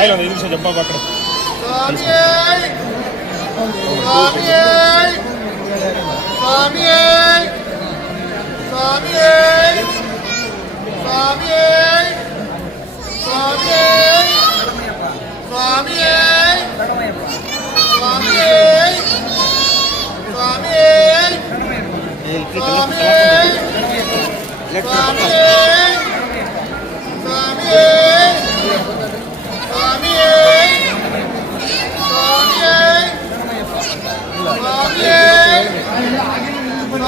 Ahí lo dice yo pago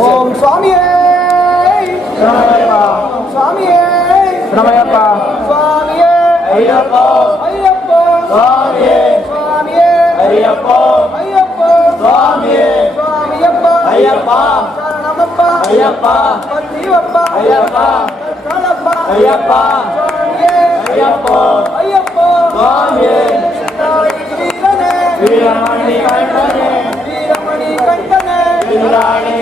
Om Swami! ரணமையப்பா சுவாமியே. ரணமையப்பா சுவாமியே. ஐயப்போ. ஐயப்போ. சுவாமியே. சுவாமியே. ஐயப்போ. ஐயப்போ. சுவாமியே. சுவாமியப்பா. ஐயப்பா. சரணமப்பா. ஐயப்பா. பத்தீவப்பா ஐயப்பா. கலப்பா ஐயப்பா. சுவாமியே. ஐயப்போ. ஐயப்போ. சுவாமியே. வீரமணி கண்டனே. வீரமணி கண்டனே. வீராணி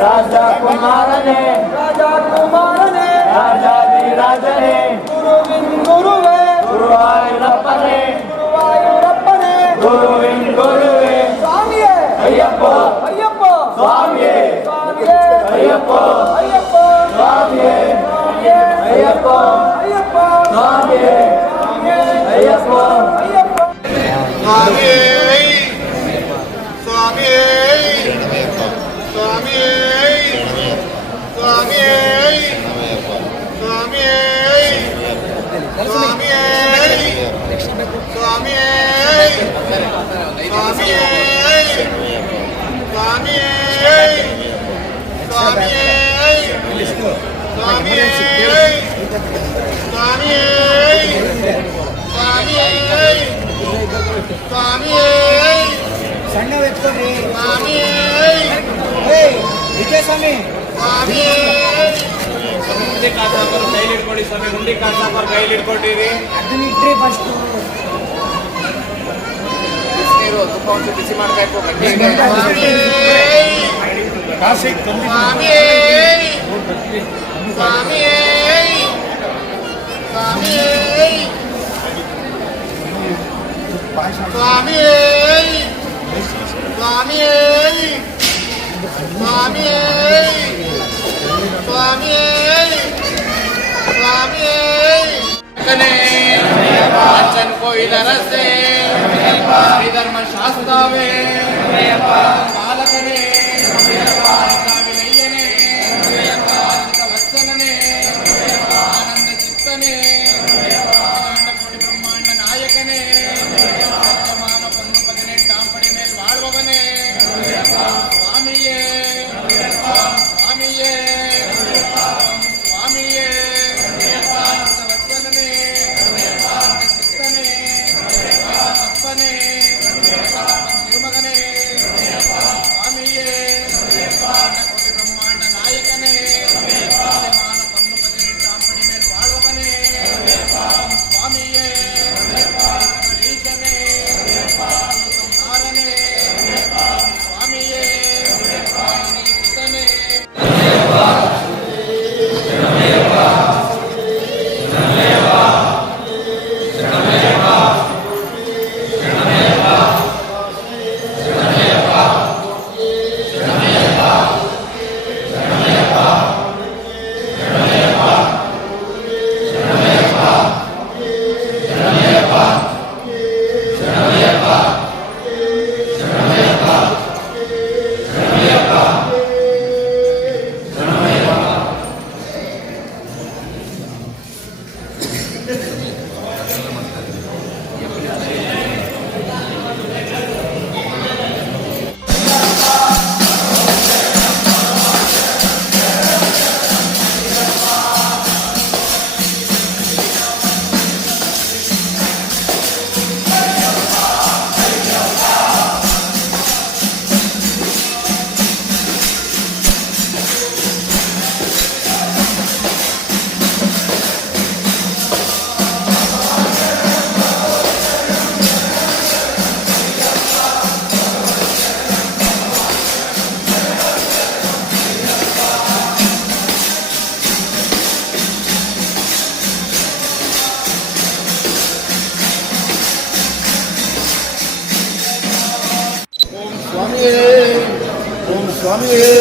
ராஜா குமாரனே ராஜா குமாரனே ராஜாதி ராஜனே குருவின் குருவே குருவாயூரப்பனே குருவாயூரப்பனே குருவின் குருவே சுவாமியே ஐயப்போ ஐயப்போ சுவாமியே சுவாமியே ஐயப்போ ஐயப்போ சுவாமியே சுவாமியே ஐயப்போ ஐயப்போ சுவாமியே சுவாமியே ஐயப்போ ஐயப்போ சுவாமியே ಸಣ್ಣ ಎತ್ಕೊಡ್ರಿ ವಿಜಯ ಸ್ವಾಮಿ ಸ್ವಾಮಿಯೇ ಹುಂಡಿ ಕಾಸು ಹಾಕೋರು ಕೈಲಿ ಇಟ್ಕೊಳ್ಳಿ ಸ್ವಾಮಿ ಹಾಕೋರು ಕೈಲಿ ಇಟ್ಕೊಟ್ಟಿರಿ ಅದನ್ನ ಇಟ್ರಿ ಫಸ್ಟ್ ಬಿಸಿನೀರು ಬಿಸಿ ಮಾಡಬೇಕು కాశీ తొమ్మిది స్వామి స్వామి స్వామి స్వామి స్వామి అచ్చన్ కోయిల రసే धर्म శాస్త్రవే தமிழே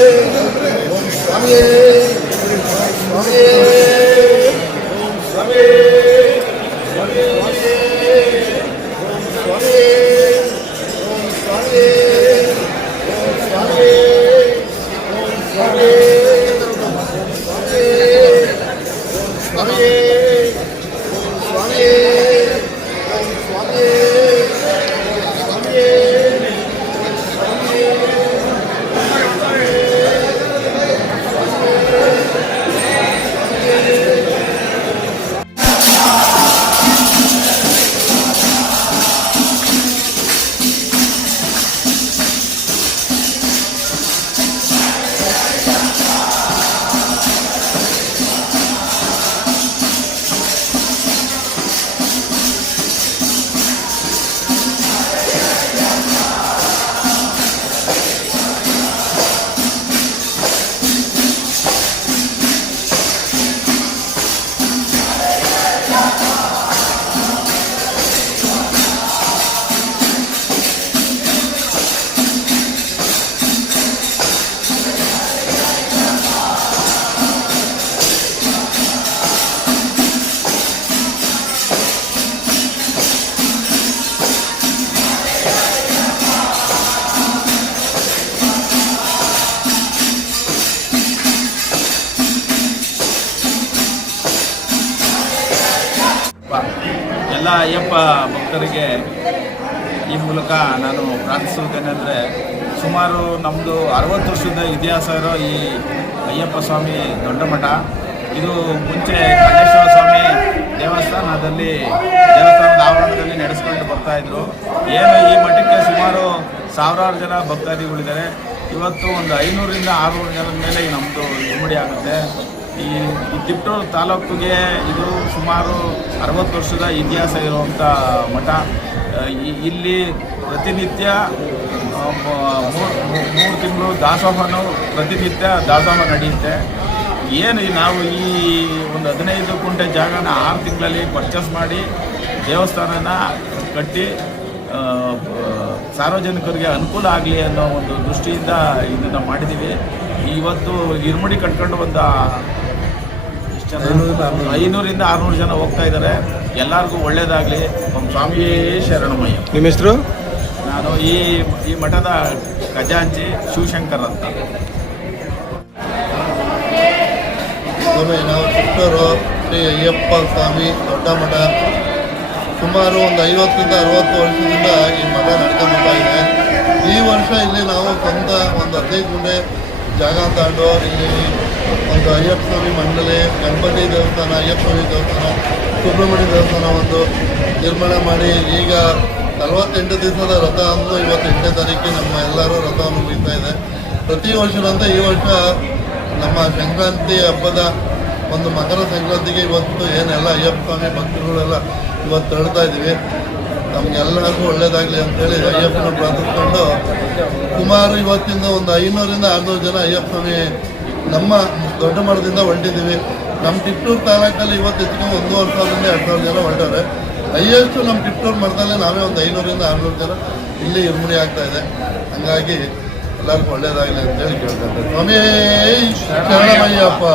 ಎಲ್ಲ ಅಯ್ಯಪ್ಪ ಭಕ್ತರಿಗೆ ಈ ಮೂಲಕ ನಾನು ಪ್ರಾರ್ಥಿಸುವುದೇನೆಂದರೆ ಸುಮಾರು ನಮ್ಮದು ಅರವತ್ತು ವರ್ಷದ ಇತಿಹಾಸ ಇರೋ ಈ ಅಯ್ಯಪ್ಪ ಸ್ವಾಮಿ ದೊಡ್ಡ ಮಠ ಇದು ಮುಂಚೆ ಕಲ್ಲೇಶ್ವರ ಸ್ವಾಮಿ ದೇವಸ್ಥಾನದಲ್ಲಿ, ದೇವಸ್ಥಾನದ ಆವರಣದಲ್ಲಿ ನಡೆಸ್ಕೊಂಡು ಬರ್ತಾಯಿದ್ರು ಏನು ಈ ಮಠಕ್ಕೆ ಸುಮಾರು ಸಾವಿರಾರು ಜನ ಭಕ್ತಾದಿಗಳಿದ್ದಾರೆ. ಇವತ್ತು ಒಂದು ಐನೂರಿಂದ ಆರುನೂರು ಜನದ ಮೇಲೆ ನಮ್ಮದು ಇಮ್ಮಡಿ ಆಗುತ್ತೆ. ಈ ತಿಪ್ಟೂರು ತಾಲೂಕಿಗೆ ಇದು ಸುಮಾರು ಅರವತ್ತು ವರ್ಷದ ಇತಿಹಾಸ ಇರುವಂಥ ಮಠ. ಇಲ್ಲಿ ಪ್ರತಿನಿತ್ಯ ಮೂರು ತಿಂಗಳು ದಾಸೋಹನು ಪ್ರತಿನಿತ್ಯ ದಾಸೋಹ ನಡೆಯುತ್ತೆ. ಏನು ನಾವು ಈ ಒಂದು ಹದಿನೈದು ಕುಂಟೆ ಜಾಗನ ಆರು ತಿಂಗಳಲ್ಲಿ ಪರ್ಚೇಸ್ ಮಾಡಿ ದೇವಸ್ಥಾನನ ಕಟ್ಟಿ ಸಾರ್ವಜನಿಕರಿಗೆ ಅನುಕೂಲ ಆಗಲಿ ಅನ್ನೋ ಒಂದು ದೃಷ್ಟಿಯಿಂದ ಇದನ್ನು ಮಾಡಿದ್ದೀವಿ ಇವತ್ತು ಇರುಮುಡಿ ಕಟ್ಕೊಂಡು ಒಂದು ಎಷ್ಟು ಜನ? ಐನೂರಿಂದ ಆರುನೂರು ಜನ ಹೋಗ್ತಾ ಇದ್ದಾರೆ. ಎಲ್ಲರಿಗೂ ಒಳ್ಳೇದಾಗಲಿ. ನಮ್ಮ ಸ್ವಾಮಿಯೇ ಶರಣಮಯ್ಯ. ನಿಮ್ಮ ಹೆಸರು? ನಾನು ಈ ಈ ಮಠದ ಖಜಾಂಚಿ ಶಿವಶಂಕರ್ ಅಂತ. ಸ್ವಾಮಿ ನಾವು ಚಿತ್ತೂರು ಶ್ರೀ ಅಯ್ಯಪ್ಪ ಸ್ವಾಮಿ ದೊಡ್ಡ ಮಠ. ಸುಮಾರು ಒಂದು ಐವತ್ತರಿಂದ ಅರವತ್ತು ವರ್ಷದಿಂದ ಈ ಮಠ ನಡ್ಕೊಂಬರ್ತಾ ಇದೆ. ಈ ವರ್ಷ ಇಲ್ಲಿ ನಾವು ಸ್ವಂತ ಒಂದು ಹದಿನೈದು ಗುಂಡೆ ಜಾಗ ತಗೊಂಡು ಇಲ್ಲಿ ಒಂದು ಅಯ್ಯಪ್ಪ ಸ್ವಾಮಿ ಮಂಡಳಿ, ಗಣಪತಿ ದೇವಸ್ಥಾನ ಅಯ್ಯಪ್ಪ ಸ್ವಾಮಿ ದೇವಸ್ಥಾನ, ಸುಬ್ರಹ್ಮಣ್ಯ ದೇವಸ್ಥಾನ ಒಂದು ನಿರ್ಮಾಣ ಮಾಡಿ, ಈಗ ನಲವತ್ತೆಂಟು ದಿವಸದ ರಥ ಅಂದು ಇವತ್ತು ಎಂಟನೇ ತಾರೀಕಿಗೆ ನಮ್ಮ ಎಲ್ಲರೂ ರಥವನ್ನು ಮುಗಿತಾ ಇದೆ. ಪ್ರತಿ ವರ್ಷದಂತೆ ಈ ವರ್ಷ ನಮ್ಮ ಸಂಕ್ರಾಂತಿ ಹಬ್ಬದ ಒಂದು ಮಕರ ಸಂಕ್ರಾಂತಿಗೆ ಇವತ್ತು ಏನೆಲ್ಲ ಅಯ್ಯಪ್ಪ ಸ್ವಾಮಿ ಭಕ್ತರುಗಳೆಲ್ಲ ಇವತ್ತು ತಳ್ತಾ ಇದ್ದೀವಿ. ನಮಗೆಲ್ಲರಿಗೂ ಒಳ್ಳೇದಾಗಲಿ ಅಂತೇಳಿ ಅಯ್ಯಪ್ಪನ ಪ್ರಾರ್ಥಿಸ್ಕೊಂಡು ಸುಮಾರು ಇವತ್ತಿಂದ ಒಂದು ಐನೂರಿಂದ ಆರುನೂರು ಜನ ಅಯ್ಯಪ್ಪ ಸ್ವಾಮಿ ನಮ್ಮ ದೊಡ್ಡ ಮರದಿಂದ ಹೊರಟಿದ್ದೀವಿ. ನಮ್ಮ ಟಿಪ್ಟೂರು ತಾಲೂಕಲ್ಲಿ ಇವತ್ತು ಹೆಚ್ಚಿಗೆ ಒಂದೂವರೆ ಸಾವಿರದಿಂದ ಎರಡು ಸಾವಿರ ಜನ ಹೊರಟವ್ರೆ. ಹೈಯೆಸ್ಟು ನಮ್ಮ ಟಿಪ್ಟೂರು ಮಠದಲ್ಲೇ ನಾವೇ ಒಂದು ಐನೂರಿಂದ ಆರುನೂರು ಜನ ಇಲ್ಲಿ ಇರುಮುಡಿ ಆಗ್ತಾ ಇದೆ. ಹಂಗಾಗಿ ಎಲ್ಲರಿಗೂ ಒಳ್ಳೇದಾಗಲಿ ಅಂತೇಳಿ ಕೇಳ್ತಾರೆ ಸ್ವಾಮಿ, ಶರಣಮಯ್ಯಪ್ಪ.